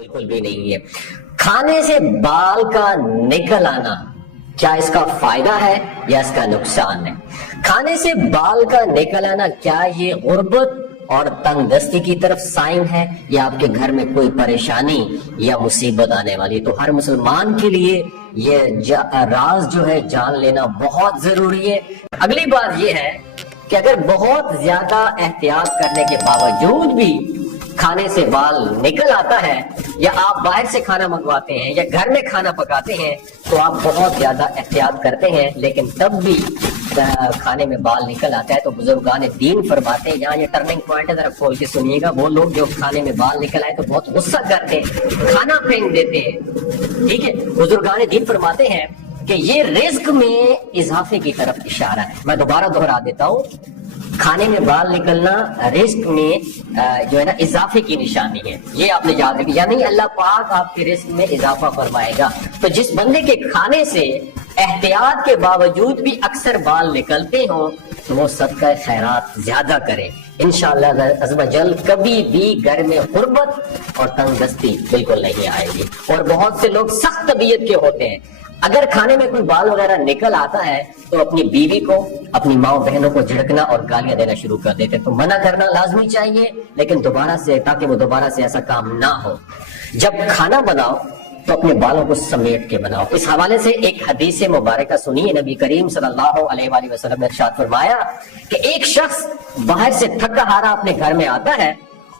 بالکل بھی نہیں ہے۔ کھانے سے بال کا نکل آنا کیا اس کا فائدہ ہے یا اس کا نقصان ہے؟ کھانے سے بال کا نکل آنا کیا یہ غربت اور تنگ دستی کی طرف سائن ہے یا آپ کے گھر میں کوئی پریشانی یا مصیبت آنے والی؟ تو ہر مسلمان کے لیے یہ راز جو ہے جان لینا بہت ضروری ہے۔ اگلی بات یہ ہے کہ اگر بہت زیادہ احتیاط کرنے کے باوجود بھی کھانے سے بال نکل آتا ہے یا آپ باہر سے کھانا منگواتے ہیں یا گھر میں کھانا پکاتے ہیں تو آپ بہت زیادہ احتیاط کرتے ہیں لیکن تب بھی کھانے میں بال نکل آتا ہے، تو بزرگان دین فرماتے ہیں، یہاں یہ ٹرننگ پوائنٹ ہے، ذرا کھول کے سنیے گا، وہ لوگ جو کھانے میں بال نکل آئے تو بہت غصہ کرتے ہیں، کھانا پھینک دیتے ہیں، ٹھیک ہے۔ بزرگان دین فرماتے ہیں کہ یہ رزق میں اضافے کی طرف اشارہ ہے۔ میں دوبارہ دہرا دیتا ہوں، کھانے میں بال نکلنا رزق میں جو ہے نا اضافے کی نشانی ہے، یہ آپ نے یاد رکھی، یعنی اللہ پاک آپ کے رزق میں اضافہ فرمائے گا۔ تو جس بندے کے کھانے سے احتیاط کے باوجود بھی اکثر بال نکلتے ہوں تو وہ صدقہ خیرات زیادہ کرے، انشاءاللہ عز و جل کبھی بھی گھر میں غربت اور تنگ دستی بالکل نہیں آئے گی۔ اور بہت سے لوگ سخت طبیعت کے ہوتے ہیں، اگر کھانے میں کوئی بال وغیرہ نکل آتا ہے تو اپنی بیوی کو، اپنی ماں بہنوں کو جھڑکنا اور گالیاں دینا شروع کر دیتے، تو منع کرنا لازمی چاہیے لیکن دوبارہ سے، تاکہ وہ دوبارہ سے ایسا کام نہ ہو۔ جب کھانا بناؤ تو اپنے بالوں کو سمیٹ کے بناؤ۔ اس حوالے سے ایک حدیث مبارکہ سنیے، نبی کریم صلی اللہ علیہ وآلہ وسلم نے ارشاد فرمایا کہ ایک شخص باہر سے تھکا ہارا اپنے گھر میں آتا ہے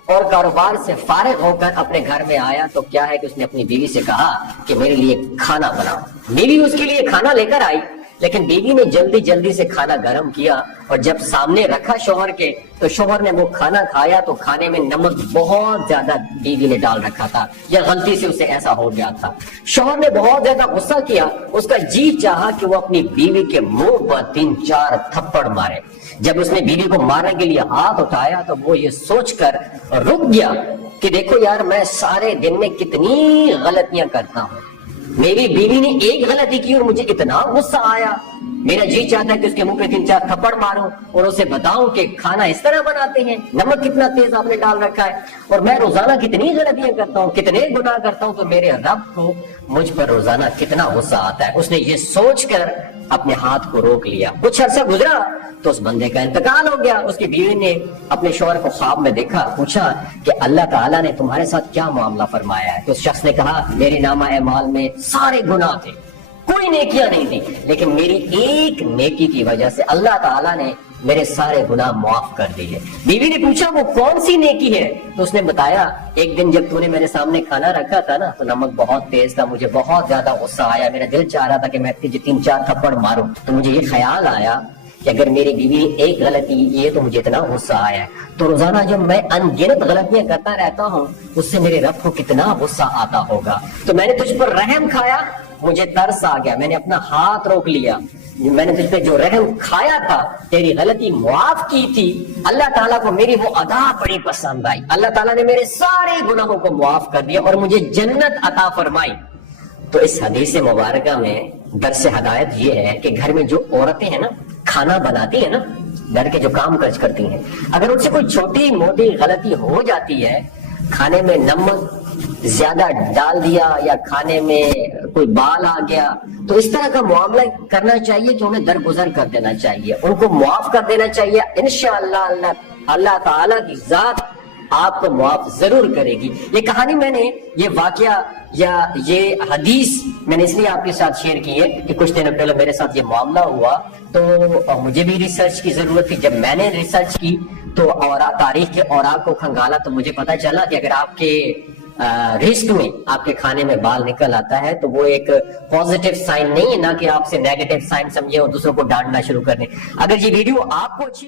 اور کاروبار سے فارغ ہو کر اپنے گھر میں آیا تو کیا ہے کہ اس نے اپنی بیوی سے کہا کہ میرے لیے کھانا بناؤ۔ بیوی اس کے لیے کھانا لے کر آئی لیکن بیوی نے جلدی جلدی سے کھانا گرم کیا اور جب سامنے رکھا شوہر کے تو شوہر نے وہ کھانا کھایا تو کھانے میں نمک بہت زیادہ بیوی نے ڈال رکھا تھا یا غلطی سے اسے ایسا ہو گیا تھا۔ شوہر نے بہت زیادہ غصہ کیا، اس کا جی چاہا کہ وہ اپنی بیوی کے منہ پر 3-4 تھپڑ مارے۔ جب اس نے بیوی کو مارنے کے لیے ہاتھ اٹھایا تو وہ یہ سوچ کر رک گیا کہ دیکھو یار، میں سارے دن میں کتنی غلطیاں کرتا ہوں، میری بیوی نے ایک غلطی کی اور مجھے اتنا غصہ آیا، میرا جی چاہتا ہے کہ اس کے منہ پہ 3-4 تھپڑ ماروں اور اسے بتاؤں کہ کھانا اس طرح بناتے ہیں، نمک کتنا تیز آپ نے ڈال رکھا ہے، اور میں روزانہ کتنی غلطیاں کرتا ہوں، کتنے گناہ کرتا ہوں، تو میرے رب کو مجھ پر روزانہ کتنا غصہ آتا ہے۔ اس نے یہ سوچ کر اپنے ہاتھ کو روک لیا۔ کچھ عرصہ گزرا تو اس بندے کا انتقال ہو گیا۔ اس کی بیوی نے اپنے شوہر کو خواب میں دیکھا، پوچھا کہ اللہ تعالیٰ نے تمہارے ساتھ کیا معاملہ فرمایا ہے؟ تو اس شخص نے کہا میرے نامہ اعمال میں سارے گناہ تھے، کوئی نیکیاں نہیں تھی، لیکن میری ایک نیکی کی وجہ سے اللہ تعالیٰ نے میرے سارے گناہ معاف کر دیے۔ بیوی نے پوچھا وہ کون سی نیکی ہے؟ تو اس نے بتایا ایک دن جب تو نے میرے سامنے کھانا رکھا تھا نا تو نمک بہت تیز تھا، مجھے بہت زیادہ غصہ آیا، میرا دل چاہ رہا تھا کہ میں 3-4 تھپڑ ماروں، تو مجھے یہ خیال آیا کہ اگر میری بیوی نے ایک غلطی کی ہے تو مجھے اتنا غصہ آیا ہے، تو روزانہ جب میں انگنت غلطیاں کرتا رہتا ہوں اس سے میرے رب کو کتنا غصہ آتا ہوگا، تو میں نے تجھ پر رحم کھایا، مجھے ترس آ گیا، میں نے اپنا ہاتھ روک لیا، میں نے تجھ پہ جو رحم کھایا تھا، تیری غلطی معاف کی تھی، اللہ تعالیٰ کو میری وہ ادا بڑی پسند آئی، اللہ تعالیٰ نے میرے سارے گناہوں کو معاف کر دیا اور مجھے جنت عطا فرمائی۔ تو اس حدیث مبارکہ میں درس ہدایت یہ ہے کہ گھر میں جو عورتیں ہیں نا، کھانا بناتی ہیں نا، گھر کے جو کام کاج کرتی ہیں، اگر ان سے کوئی چھوٹی موٹی غلطی ہو جاتی ہے، کھانے میں نمک زیادہ ڈال دیا یا کھانے میں کوئی بال آ گیا، تو اس طرح کا معاملہ کرنا چاہیے کہ انہیں درگزر کر دینا چاہیے، ان کو معاف کر دینا چاہیے، انشاءاللہ اللہ تعالیٰ کی ذات آپ کو معاف ضرور کرے گی۔ یہ کہانی میں نے، یہ واقعہ یا یہ حدیث میں نے اس لیے آپ کے ساتھ شیئر کی ہے کہ کچھ دنوں پہلے میرے ساتھ یہ معاملہ ہوا تو مجھے بھی ریسرچ کی ضرورت تھی۔ جب میں نے ریسرچ کی تو تاریخ کے اوراق کو کھنگالا تو مجھے پتا چلا کہ اگر آپ کے رزق میں، آپ کے کھانے میں بال نکل آتا ہے تو وہ ایک پازیٹیو سائن نہیں ہے، نہ کہ آپ سے نیگیٹو سائن سمجھے اور دوسروں کو ڈانٹنا شروع کر دیں۔ اگر یہ ویڈیو آپ کو اچھی